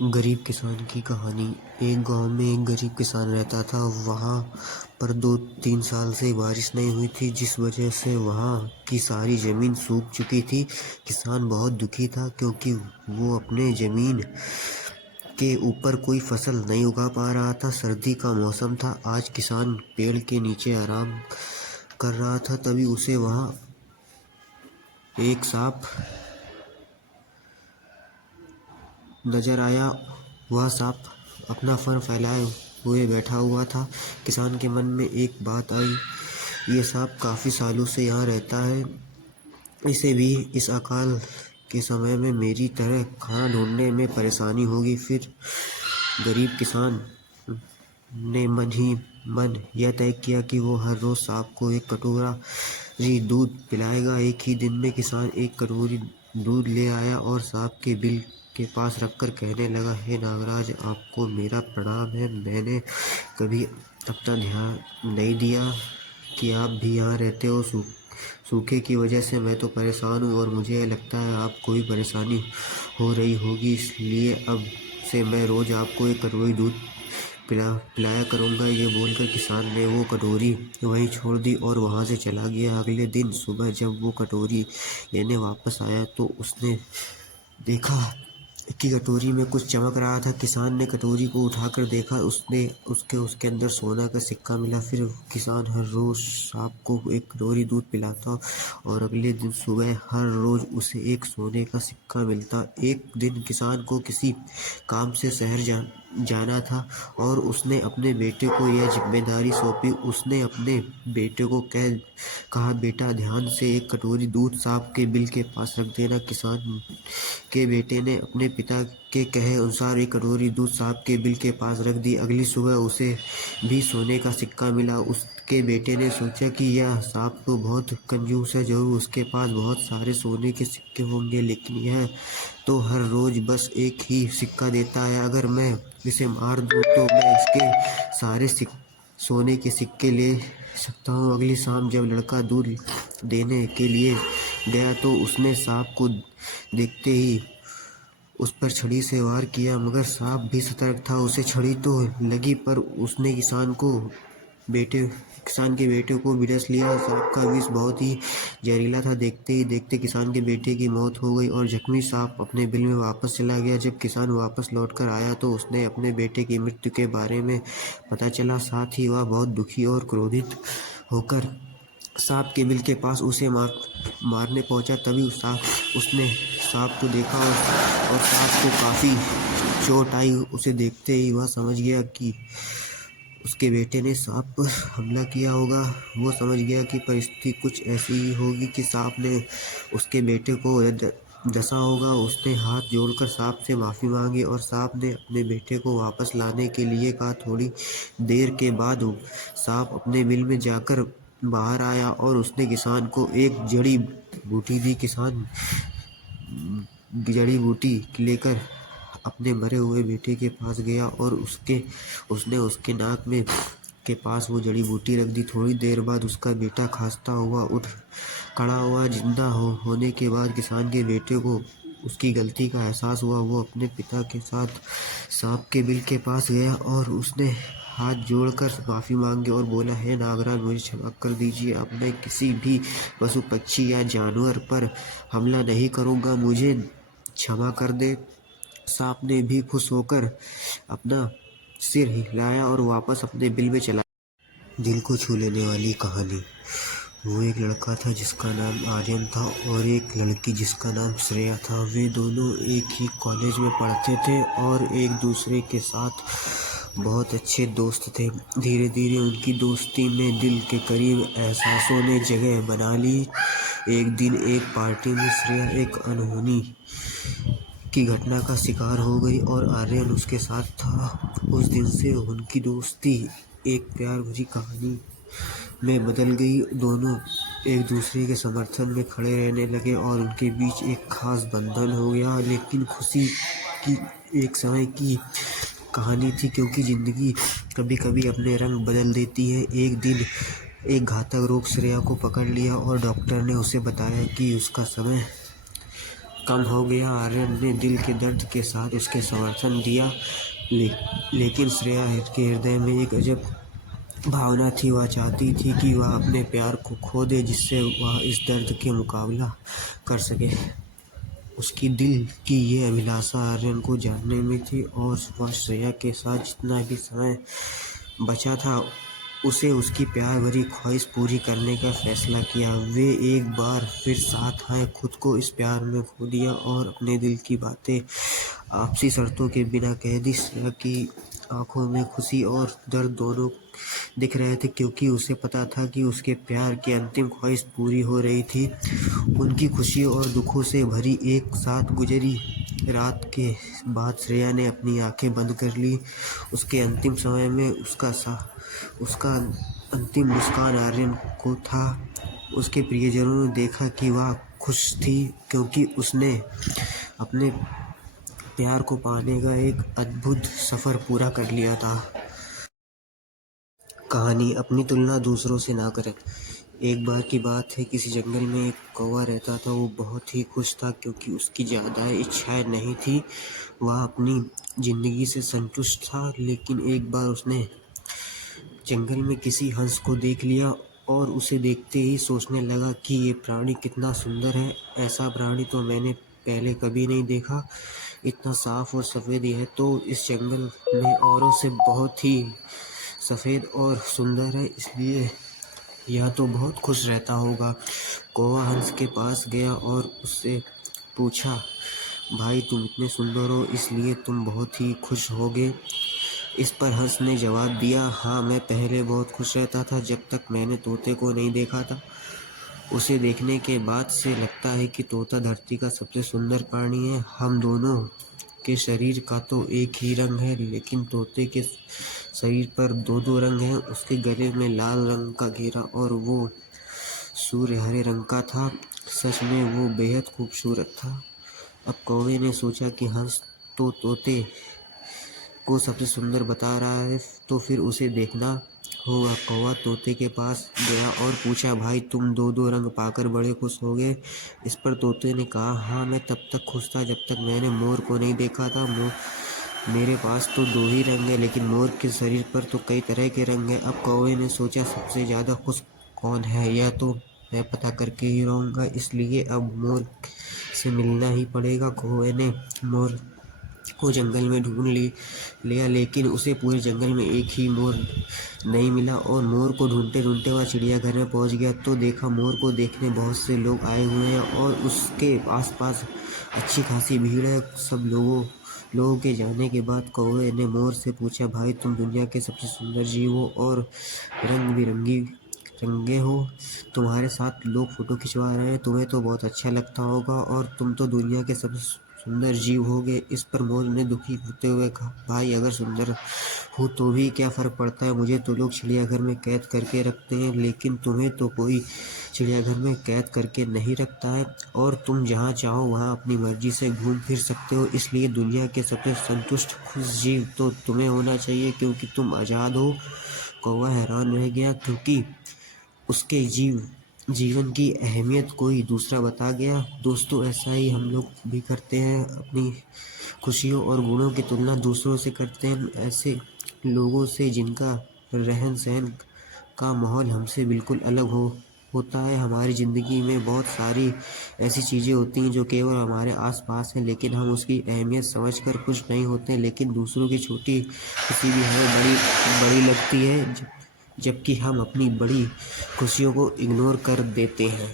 गरीब किसान की कहानी। एक गांव में एक गरीब किसान रहता था। वहां पर 2-3 साल से बारिश नहीं हुई थी, जिस वजह से वहां की सारी जमीन सूख चुकी थी। किसान बहुत दुखी था क्योंकि वो अपने जमीन के ऊपर कोई फसल नहीं उगा पा रहा था। सर्दी का मौसम था। आज किसान पेड़ के नीचे आराम कर रहा था, तभी उसे वहां एक सांप नजर आया। वह सांप अपना फर फैलाए हुए बैठा हुआ था। किसान के मन में एक बात आई, ये सांप काफी सालों से यहाँ रहता है, इसे भी इस अकाल के समय में मेरी तरह खाना ढूंढने में परेशानी होगी। फिर गरीब किसान ने मन ही मन यह तय किया कि वो हर रोज सांप को एक कटोरी दूध पिलाएगा। एक ही दिन में किसान एक कटोरी दूध ले आया और सांप के बिल के पास रखकर कहने लगा, हे नागराज, आपको मेरा प्रणाम है। मैंने कभी अपना ध्यान नहीं दिया कि आप भी यहाँ रहते हो। सूखे की वजह से मैं तो परेशान हूँ और मुझे लगता है आपको भी परेशानी हो रही होगी, इसलिए अब से मैं रोज आपको एक कटोरी दूध पिलाया करूँगा। ये बोलकर किसान ने वो कटोरी वहीं छोड़ दी और वहाँ से चला गया। अगले दिन सुबह जब वो कटोरी लेने वापस आया तो उसने देखा कि कटोरी में कुछ चमक रहा था। किसान ने कटोरी को उठाकर देखा, उसके अंदर सोना का सिक्का मिला। फिर किसान हर रोज सांप को एक कटोरी दूध पिलाता और अगले दिन सुबह हर रोज उसे एक सोने का सिक्का मिलता। एक दिन किसान को किसी काम से शहर जाना था और उसने अपने बेटे को यह जिम्मेदारी सौंपी। उसने अपने बेटे को कहा, बेटा, ध्यान से एक कटोरी दूध सांप के बिल के पास रख देना। किसान के बेटे ने अपने पिता के कहे अनुसार एक कटोरी दूध सांप के बिल के पास रख दी। अगली सुबह उसे भी सोने का सिक्का मिला। उसके बेटे ने सोचा कि यह सांप तो बहुत कंजूस है, जरूर उसके पास बहुत सारे सोने के सिक्के होंगे, लेकिन यह तो हर रोज बस एक ही सिक्का देता है। अगर मैं इसे मार दूं तो मैं इसके सारे सोने के सिक्के ले सकता हूँ। अगली शाम जब लड़का दूध देने के लिए गया तो उसने सांप को देखते ही उस पर छड़ी से वार किया, मगर सांप भी सतर्क था। उसे छड़ी तो लगी पर उसने किसान के बेटे को भी डस लिया। सांप का विष बहुत ही जहरीला था। देखते ही देखते किसान के बेटे की मौत हो गई और जख्मी सांप अपने बिल में वापस चला गया। जब किसान वापस लौटकर आया तो उसने अपने बेटे की मृत्यु के बारे में पता चला। साथ ही वह बहुत दुखी और क्रोधित होकर सांप के बिल के पास उसे मारने पहुंचा। तभी उसने सांप को देखा और सांप को काफी चोट आई। उसे देखते ही वह समझ गया कि उसके बेटे ने सांप पर हमला किया होगा। वो समझ गया कि परिस्थिति कुछ ऐसी ही होगी कि सांप ने उसके बेटे को डसा होगा। उसने हाथ जोड़कर सांप से माफी मांगी और सांप ने अपने बेटे को वापस लाने के लिए कहा। थोड़ी देर के बाद सांप अपने बिल में जाकर बाहर आया और उसने किसान को एक जड़ी बूटी दी। किसान जड़ी बूटी लेकर अपने मरे हुए बेटे के पास गया और उसने उसके नाक में के पास वो जड़ी बूटी रख दी। थोड़ी देर बाद उसका बेटा खांसता हुआ उठ खड़ा हुआ। जिंदा होने के बाद किसान के बेटे को उसकी गलती का एहसास हुआ। वो अपने पिता के साथ सांप के बिल के पास गया और उसने हाथ जोड़कर माफी मांगी और बोला, हे नागराज, मुझे क्षमा कर दीजिए। अब मैं किसी भी पशु पक्षी या जानवर पर हमला नहीं करूंगा, मुझे क्षमा कर दे। सांप ने भी खुश होकर अपना सिर हिलाया और वापस अपने बिल में चला। दिल को छू लेने वाली कहानी। वो एक लड़का था जिसका नाम आर्यन था और एक लड़की जिसका नाम श्रेया था। वे दोनों एक ही कॉलेज में पढ़ते थे और एक दूसरे के साथ बहुत अच्छे दोस्त थे। धीरे धीरे उनकी दोस्ती में दिल के करीब एहसासों ने जगह बना ली। एक दिन एक पार्टी में श्रेया एक अनहोनी की घटना का शिकार हो गई और आर्यन उसके साथ था। उस दिन से उनकी दोस्ती एक प्यार भरी कहानी में बदल गई। दोनों एक दूसरे के समर्थन में खड़े रहने लगे और उनके बीच एक खास बंधन हो गया। लेकिन खुशी की एक समय की कहानी थी, क्योंकि जिंदगी कभी कभी अपने रंग बदल देती है। एक दिन एक घातक रोग श्रेया को पकड़ लिया और डॉक्टर ने उसे बताया कि उसका समय कम हो गया। आर्यन ने दिल के दर्द के साथ उसके समर्थन दिया, लेकिन श्रेया के हृदय में एक अजब भावना थी। वह चाहती थी कि वह अपने प्यार को खो दे, जिससे वह इस दर्द के मुकाबला कर सके। उसकी दिल की ये अभिलाषा आर्यन को जानने में थी, और वह श्रेया के साथ जितना भी समय बचा था उसे उसकी प्यार भरी ख्वाहिश पूरी करने का फैसला किया। वे एक बार फिर साथ आए, खुद को इस प्यार में खो दिया और अपने दिल की बातें आपसी शर्तों के बिना कह दी। श्रेया की आंखों में खुशी और दर्द दोनों दिख रहे थे, क्योंकि उसे पता था कि उसके प्यार की अंतिम ख्वाहिश पूरी हो रही थी। उनकी खुशियों और दुखों से भरी एक साथ गुजरी रात के बाद श्रेया ने अपनी आंखें बंद कर ली। उसके अंतिम समय में उसका अंतिम मुस्कान आर्यन को था। उसके प्रियजनों ने देखा कि वह खुश थी, क्योंकि उसने अपने प्यार को पाने का एक अद्भुत सफ़र पूरा कर लिया था। कहानी अपनी तुलना दूसरों से ना करें। एक बार की बात है, किसी जंगल में एक कौवा रहता था। वो बहुत ही खुश था, क्योंकि उसकी ज़्यादा इच्छाएं नहीं थी। वह अपनी ज़िंदगी से संतुष्ट था। लेकिन एक बार उसने जंगल में किसी हंस को देख लिया, और उसे देखते ही सोचने लगा कि ये प्राणी कितना सुंदर है। ऐसा प्राणी तो मैंने पहले कभी नहीं देखा। इतना साफ और सफ़ेद यह तो इस जंगल में औरों से बहुत ही सफ़ेद और सुंदर है, इसलिए यह तो बहुत खुश रहता होगा। कौवा हंस के पास गया और उससे पूछा, भाई तुम इतने सुंदर हो, इसलिए तुम बहुत ही खुश होगे। इस पर हंस ने जवाब दिया, हाँ मैं पहले बहुत खुश रहता था, जब तक मैंने तोते को नहीं देखा था। उसे देखने के बाद से लगता है कि तोता धरती का सबसे सुंदर प्राणी है। हम दोनों के शरीर का तो एक ही रंग है, लेकिन तोते के शरीर पर दो दो रंग हैं। उसके गले में लाल रंग का घेरा और वो सूर्य हरे रंग का था। सच में वो बेहद खूबसूरत था। अब कौवे ने सोचा कि हंस तो तोते को सबसे सुंदर बता रहा है, तो फिर उसे देखना होगा। कौवा तोते के पास गया और पूछा, भाई तुम दो दो रंग पाकर बड़े खुश हो गए। इस पर तोते ने कहा, हाँ मैं तब तक खुश था जब तक मैंने मोर को नहीं देखा था। मेरे पास तो दो ही रंग है, लेकिन मोर के शरीर पर तो कई तरह के रंग हैं। अब कौवे ने सोचा, सबसे ज़्यादा खुश कौन है यह तो मैं पता करके ही रहूँगा, इसलिए अब मोर से मिलना ही पड़ेगा। कौवे ने मोर को जंगल में ढूंढ लिया, लेकिन उसे पूरे जंगल में एक ही मोर नहीं मिला। और मोर को ढूंढते ढूंढते वह चिड़ियाघर में पहुंच गया, तो देखा मोर को देखने बहुत से लोग आए हुए हैं और उसके आसपास अच्छी खासी भीड़ है। सब लोगों के जाने के बाद कौवे ने मोर से पूछा, भाई तुम दुनिया के सबसे सुंदर जीव हो और रंग बिरंगी रंगे हो, तुम्हारे साथ लोग फोटो खिंचवा रहे हैं, तुम्हें तो बहुत अच्छा लगता होगा, और तुम तो दुनिया के सबसे सुंदर जीव होगे। इस पर मोर ने दुखी होते हुए कहा, भाई अगर सुंदर हूँ तो भी क्या फ़र्क पड़ता है, मुझे तो लोग चिड़ियाघर में कैद करके रखते हैं, लेकिन तुम्हें तो कोई चिड़ियाघर में कैद करके नहीं रखता है, और तुम जहाँ चाहो वहाँ अपनी मर्जी से घूम फिर सकते हो। इसलिए दुनिया के सबसे संतुष्ट खुश जीव तो तुम्हें होना चाहिए, क्योंकि तुम आज़ाद हो। कौवा हैरान रह गया, क्योंकि उसके जीवन की अहमियत कोई दूसरा बता गया। दोस्तों, ऐसा ही हम लोग भी करते हैं, अपनी खुशियों और गुणों की तुलना दूसरों से करते हैं, ऐसे लोगों से जिनका रहन सहन का माहौल हमसे बिल्कुल अलग होता है। हमारी ज़िंदगी में बहुत सारी ऐसी चीज़ें होती हैं जो केवल हमारे आसपास हैं, लेकिन हम उसकी अहमियत समझकर खुश नहीं होते, लेकिन दूसरों की छोटी खुशी भी हमें बड़ी बड़ी लगती है, जबकि हम अपनी बड़ी खुशियों को इग्नोर कर देते हैं।